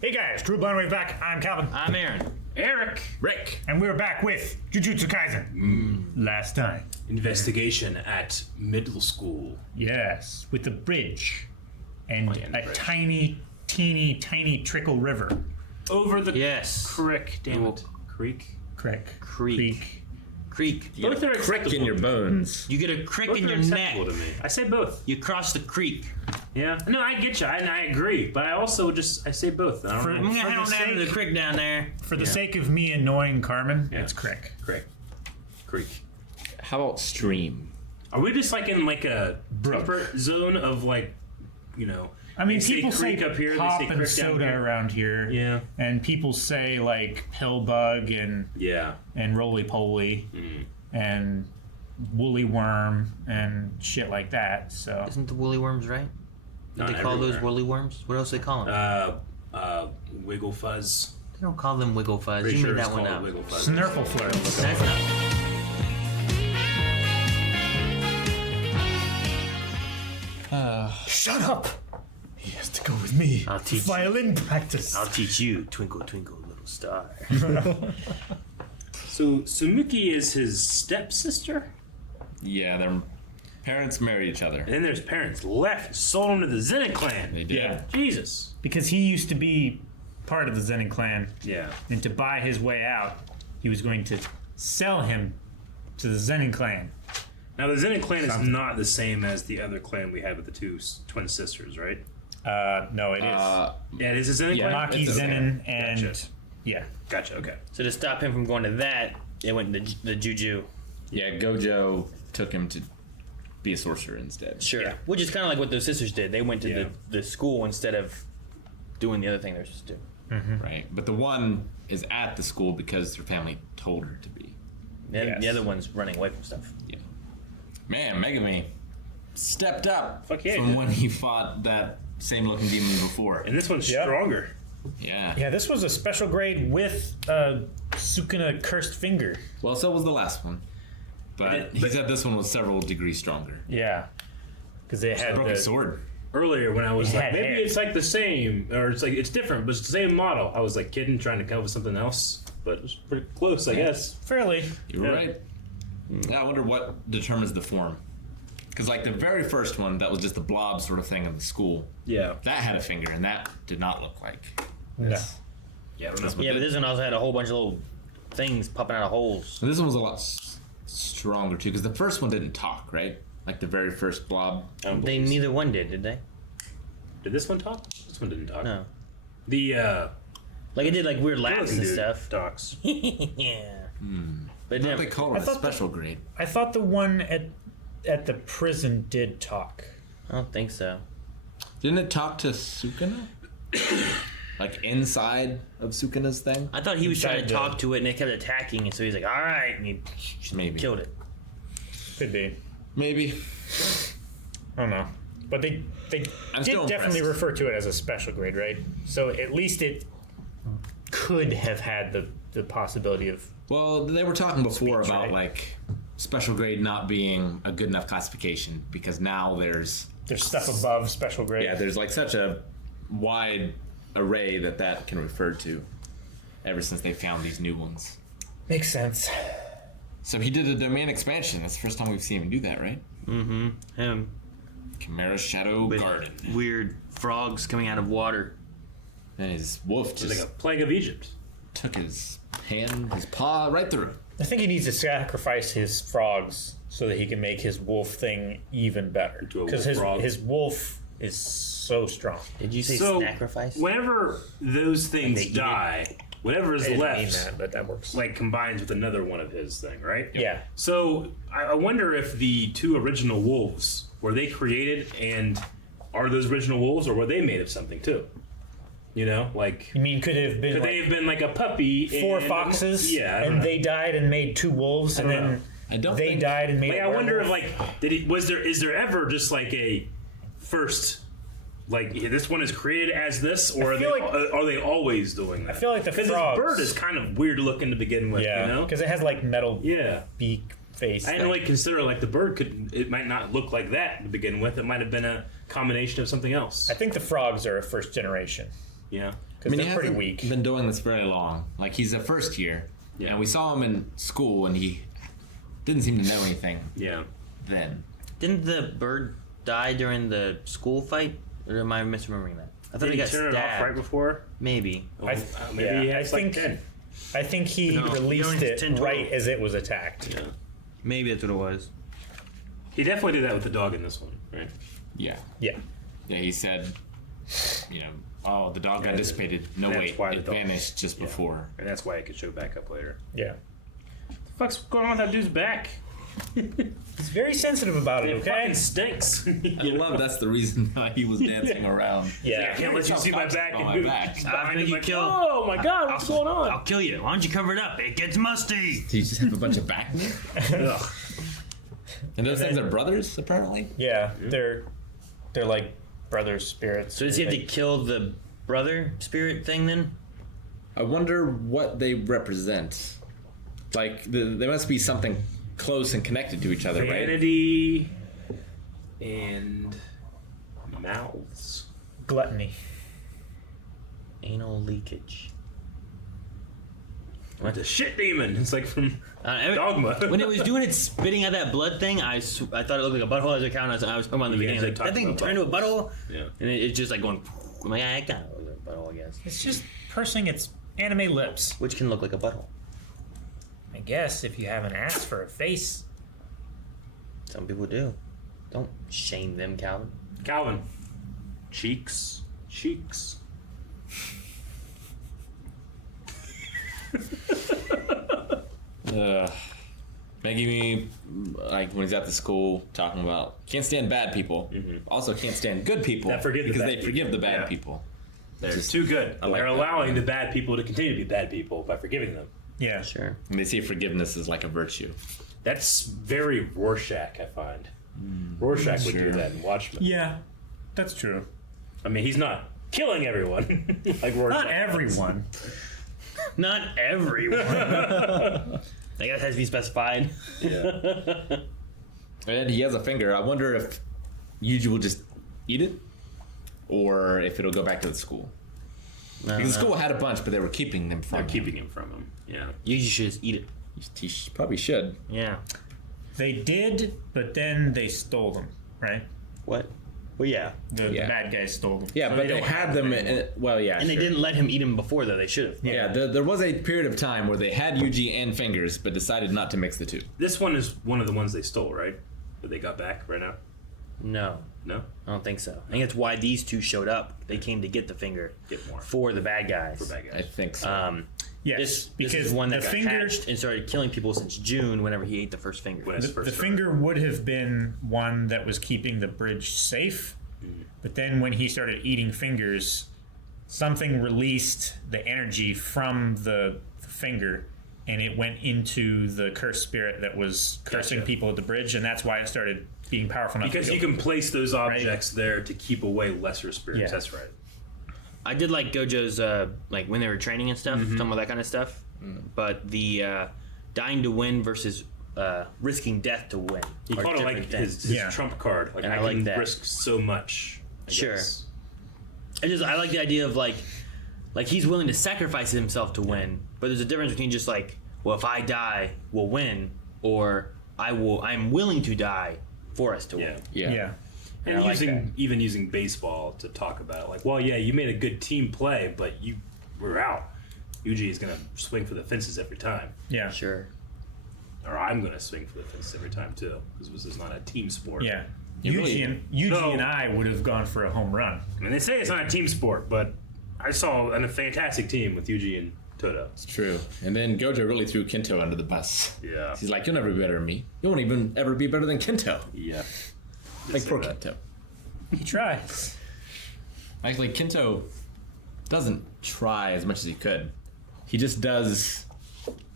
Hey guys, True Blind Wave back. I'm Calvin. I'm Aaron. Eric. Rick. And we're back with Jujutsu Kaisen. Last time. Investigation at middle school. Yes, with the bridge. And the a bridge. tiny, teeny trickle river. Over the Yes. creek, damn it. Creek? Creek. Both are Crick acceptable. in your bones. You get a crick Both in are your acceptable neck. to me. I say both. You cross the creek. Yeah. No, I get you. And I agree. But I also I say both. I For- don't know. I'm gonna head on down to the creek down there. For the sake of me annoying Carmen, Yeah. it's Crick. Creek. How about stream? Are we just like in like a Brook. comfort zone of like, I mean, they say people say creek up here, they pop say and crick down soda here. around here. Yeah. And people say like pill bug and Yeah. roly poly and woolly worm and shit like that. So Isn't the woolly worms right? What Not they call those everywhere. woolly worms? What else do they call them? Wiggle fuzz. They don't call them wiggle fuzz. Pretty You sure made it's that one called up. Wiggle fuzz. Snurple flirt. That's not. Shut up! He has to go with me. I'll teach you. Violin practice. I'll teach you, twinkle twinkle little star. So Sumuki is his stepsister? Yeah, their parents married each other. And then there's parents left, sold him to the Zenin clan. They did. Yeah. Jesus. Because he used to be part of the Zenin clan, Yeah. and to buy his way out, he was going to sell him to the Zenin clan. Now the Zenin clan is Something. not the same as the other clan we had with the two twin sisters, right? No, it is. Yeah, it is a Zenin clan? Maki it's okay. Zenin and Gotcha. yeah. Gotcha, okay. So to stop him from going to that, they went to the Juju. Yeah, Gojo took him to be a sorcerer instead. Sure. Yeah. Which is kind of like what those sisters did. They went to Yeah. the school instead of doing the other thing they're supposed to do. Right. But the one is at the school because her family told her to be. The, Yes. the other one's running away from stuff. Yeah. Man, Megami stepped up Fuck yeah, from yeah. when he fought that same looking demon before. And this one's Yeah. stronger. Yeah. Yeah, this was a special grade with Sukuna cursed finger. Well, so was the last one. But he said this one was several degrees stronger. Yeah. Because they had Broke the his sword. Earlier when I was It like, had maybe hair. it's like the same, or it's like it's different, but it's the same model. I was like kidding, trying to come up with something else, but it was pretty close, I guess. fairly. You were Yeah. right. Yeah, I wonder what determines the form. Because, like, the very first one, that was just the blob sort of thing in the school. Yeah. That had a finger, and that did not look like. No. Yeah, I don't know. Yeah, but this one also had a whole bunch of little things popping out of holes. And this one was a lot stronger, too, because the first one didn't talk, right? Like the very first blob. They neither one did they? Did this one talk? This one didn't talk. No. The Like it did like weird laughs and dude stuff. talks. Yeah. But They never, call it a thought special grade. I thought the one at the prison did talk. I don't think so. Didn't it talk to Sukuna? Like inside of Sukuna's thing? I thought he was trying to Inside talk to it and it kept attacking, and so he's like, "All right," and he Maybe. killed it. Could be. Maybe. I don't know. But they I'm did still definitely impressed. refer to it as a special grade, right? So at least it could have had the possibility of Well, they were talking before Speech, about, right? like, special grade not being a good enough classification, because now there's stuff above special grade. Yeah, there's like such a wide array that can refer to ever since they found these new ones. Makes sense. So he did a domain expansion. That's the first time we've seen him do that, right? Mm-hmm. Him Chimera Shadow with Garden. weird frogs coming out of water. And his wolf It's just like a plague of Egypt. took his hand, his paw right through. I think he needs to sacrifice his frogs so that he can make his wolf thing even better. Into a Because wolf frog. his wolf is so strong. Did you say So sacrifice? whenever those they things eat it? die, whatever is I didn't mean left that, but that works. like combines with another one of his thing, right? Yeah. So I wonder if the two original wolves were they created and are those original wolves, or were they made of something too? You know, like You mean could it have been could like they have been like a puppy, four and, foxes? Yeah, I don't and know. they died and made two wolves, and don't know. then I don't they think died and made. Like, a I wonder if werewolf? like is there ever just like a first like this one is created as this, or I feel are they always doing that? I feel like the because frogs. this bird is kind of weird looking to begin with, yeah, you know? because it has like metal Yeah. beak face. I didn't thing. really consider like the bird it might not look like that to begin with. It might have been a combination of something else. I think the frogs are a first generation. Yeah. Because he they're pretty hasn't weak. been doing this very long. Like, he's a first year. Yeah. And we saw him in school, and he didn't seem to know anything Yeah. then. Didn't the bird die during the school fight? Or am I misremembering that? I thought Did he he got turn stabbed. it off right before? Maybe. Well, maybe he has like 10. I think he No, he released only has it 10 total. right as it was attacked. Yeah. Maybe that's what it was. He definitely did that with the dog in this one, right? Yeah. Yeah. Yeah, he said, oh, the dog got dissipated. No, That's wait, why the it dog- vanished just Yeah. before. And that's why it could show back up later. Yeah. The fuck's going on with that dude's back? He's very sensitive about it, It okay? fucking stinks. I love that's the reason why he was dancing around. Yeah. I can't let you see my back. On And my back. behind make him you like, kill. oh my god, what's going I'll on? kill you. Why don't you cover it up? It gets musty. Do you just have a bunch of back meat? Ugh. And those things are brothers, apparently? Yeah. They're like brother spirits. So does he have to kill the brother spirit thing then? I wonder what they represent. Like, there must be something close and connected to each other, right? Vanity and mouths. Gluttony. Anal leakage. The shit demon. It's like from Dogma. When it was doing it, spitting out that blood thing, I thought it looked like a butthole as a count. I was talking about in the You guys beginning. had Like, talked that thing about turned into a butthole, Yeah. and it's just like going. I'm like, I kind of look like a butthole, I guess. It's just pursing its anime lips. Which can look like a butthole. I guess if you have an ass for a face. Some people do. Don't shame them, Calvin. Calvin. Cheeks. Making me, like, when he's at the school talking about can't stand bad people, also can't stand good people That forgive the because bad they people. forgive the bad Yeah. people. They're Just- too good. I like They're that. allowing the bad people to continue to be bad people by forgiving them. Yeah. Sure. And they see forgiveness as like a virtue. That's very Rorschach, I find. Rorschach would do sure. that in Watchmen. Yeah. That's true. I mean, he's not killing everyone like Rorschach. Not everyone. Not everyone. I guess it has to be specified. Yeah. And he has a finger. I wonder if Yuji will just eat it, or if it'll go back to the school. Because the school had a bunch, but they were keeping them from They're him. keeping him from him. Yeah. You should just eat it. He probably should. Yeah. They did, but then they stole them, right? What? Well, yeah. The Yeah. bad guys stole them. Yeah, So but they they don't had have them. anymore. Well, yeah, And they sure. didn't let him eat them before, though. They should have. Yeah, there was a period of time where they had Yuji and fingers, but decided not to mix the two. This one is one of the ones they stole, right? That they got back right now? No. No? I don't think so. I think that's why these two showed up. They came to get the finger Get more. for the bad guys. For bad I guys. think so. Yes, This because is one that the got finger, hatched and started killing people since June whenever he ate the first finger. When his the first finger would have been one that was keeping the bridge safe, but then when he started eating fingers, something released the energy from the finger, and it went into the cursed spirit that was cursing Gotcha. people at the bridge, and that's why it started being powerful enough. Because to you kill can place those objects there to keep away lesser spirits. Yeah. That's right. I did like Gojo's, like when they were training and stuff, talking about that kind of stuff. But the dying to win versus risking death to win. He are called it like different his things. Yeah. trump card. Like And I I like can that. risk so much. I Sure. guess. I like the idea of like he's willing to sacrifice himself to win, but there's a difference between just like, well, if I die, we'll win, or I'm willing to die for us to win. Yeah. yeah. Yeah. And I like even using baseball to talk about it. Like, well, yeah, you made a good team play, but you were out. Yuji is going to swing for the fences every time. Yeah. Sure. Or I'm going to swing for the fences every time, too. Because this is not a team sport. Yeah. really- Yuji No. and I would have gone for a home run. I mean, they say it's not a team sport, but I saw a fantastic team with Yuji and Toto. It's true. And then Gojo really threw Kento under the bus. Yeah. He's like, you'll never be better than me. You won't even ever be better than Kento. Yeah. Like say poor that. Kento. He tries. Actually, Kento doesn't try as much as he could. He just does,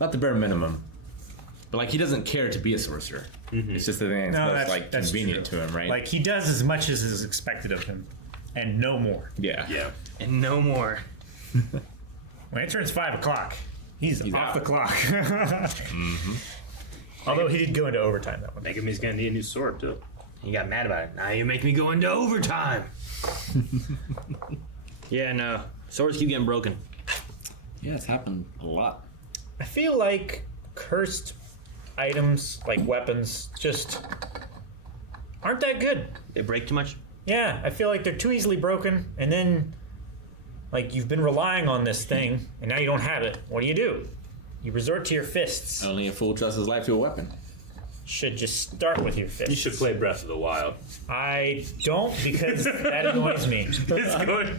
not the bare minimum, but like he doesn't care to be a sorcerer. It's just the thing that's like convenient true. to him, right? Like he does as much as is expected of him, and no more. yeah. Yeah. And no more. When it turns 5 o'clock, he's off out. the clock. Although he did go into overtime that one. Make him he's going to need a new sword, too. He got mad about it. Now you make me go into overtime. Yeah, no. Swords keep getting broken. Yeah, it's happened a lot. I feel like cursed items, like weapons, just aren't that good. They break too much. Yeah, I feel like they're too easily broken, and then, like, you've been relying on this thing, and now you don't have it. What do? You resort to your fists. Only a fool trusts his life to a weapon. Should just start with your fists. You should play Breath of the Wild. I don't, because that annoys me. It's good.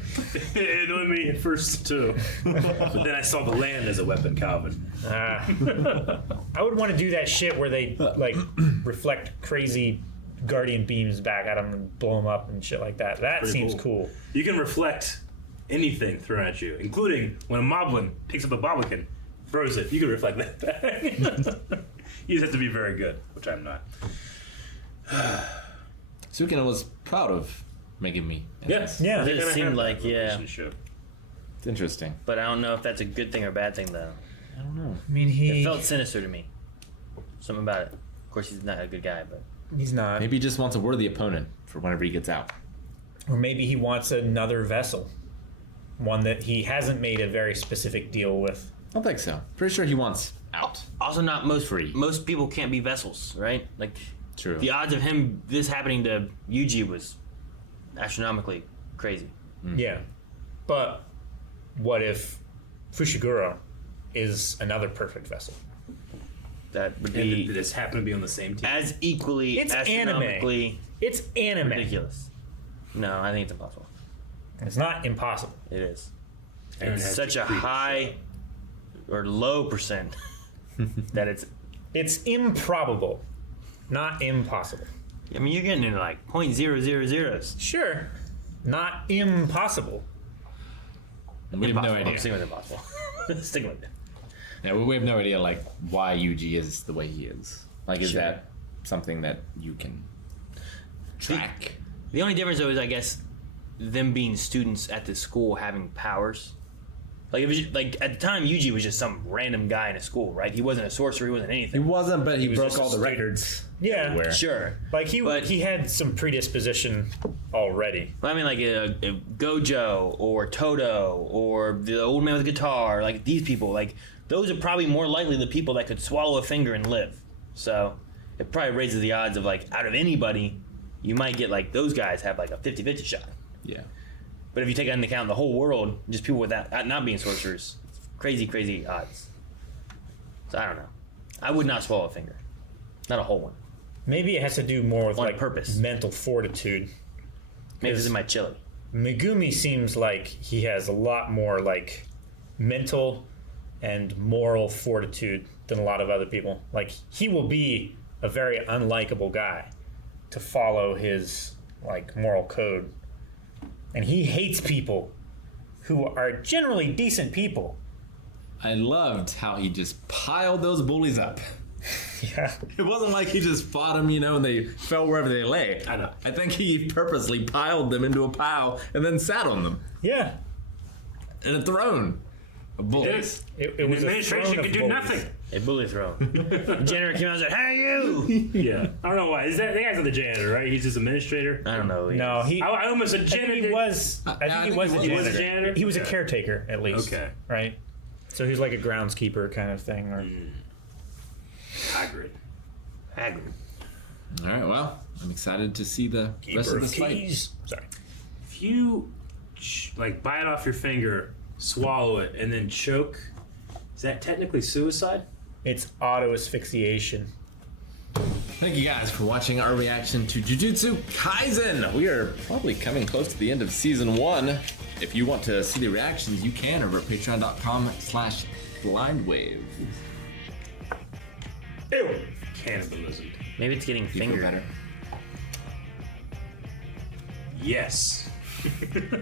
It annoyed me at first too, but then I saw the land as a weapon, Calvin. I would want to do that shit where they, like, reflect crazy guardian beams back at them and blow them up and shit like that. That Pretty seems cool. You can reflect anything thrown at you, including when a moblin picks up a bobblekin, throws it. You can reflect that back. You just have to be very good, which I'm not. Sukina was proud of making me. Yes. Yeah. They're It gonna seemed have like, that yeah. relationship. It's interesting. But I don't know if that's a good thing or a bad thing, though. I don't know. I mean, It felt sinister to me. Something about it. Of course, he's not a good guy, but he's not. Maybe he just wants a worthy opponent for whenever he gets out. Or maybe he wants another vessel. One that he hasn't made a very specific deal with. I don't think so. Pretty sure he wants out. also not most Free. Most people can't be vessels, right? Like True. the odds of this happening to Yuji was astronomically crazy. Yeah. But what if Fushiguro is another perfect vessel? That would And be this happened to be on the same team. as equally It's astronomically It's anime. ridiculous. No, I think it's impossible. It's not impossible. It is. Aaron It's has such a decreed it, high or low percent that it's. It's improbable, not impossible. I mean, you're getting into like 0.000s. Sure. Not impossible. We have no Impossible. idea. I'm sticking with impossible. Sticking with it. Yeah, we have no idea like why Yuji is the way he is. Like, is Sure. that something that you can track? The only difference, though, is I guess them being students at the school having powers. Like, it was like at the time, Yuji was just some random guy in a school, right? He wasn't a sorcerer. He wasn't He anything. wasn't, but he, was broke just a all the student. records. Yeah. everywhere. Sure. Like But- he had some predisposition already. I mean, like a Gojo or Toto or the old man with the guitar, like these people, like those are probably more likely the people that could swallow a finger and live. So it probably raises the odds of like out of anybody, you might get like those guys have like a 50-50 shot. Yeah. But if you take into account the whole world, just people with that not being sorcerers, crazy, crazy odds. So I don't know. I would not swallow a finger, not a whole one. Maybe it has to do more with On like purpose. mental fortitude. Maybe this is my chili. Megumi seems like he has a lot more like mental and moral fortitude than a lot of other people. Like he will be a very unlikable guy to follow his like moral code. And he hates people who are generally decent people. I loved how he just piled those bullies up. Yeah. It wasn't like he just fought them, and they fell wherever they lay. I know. I think he purposely piled them into a pile and then sat on them Yeah. in a throne of bullies. It An was a administration throne of could do bullies. nothing. A bully throw. The janitor came out and said, "Hey, you!" Yeah. I don't know why. Is that the guy's not the janitor, right? He's just administrator. I don't know. No, he. I almost said I think janitor. he was. I think he was a he was a janitor. janitor? He was a Okay. caretaker, at least. Okay. Right. So he's like a groundskeeper kind of thing, or Hagrid. Hagrid. All right, well, I'm excited to see the rest keeper of of this fight. keys. Sorry. If you like bite off your finger, swallow it, and then choke, is that technically suicide? It's auto asphyxiation. Thank you guys for watching our reaction to Jujutsu Kaisen. We are probably coming close to the end of season 1. If you want to see the reactions, you can over at patreon.com/blindwave. Ew. Cannibalism. Maybe it's getting You feel fingered. better? Yes.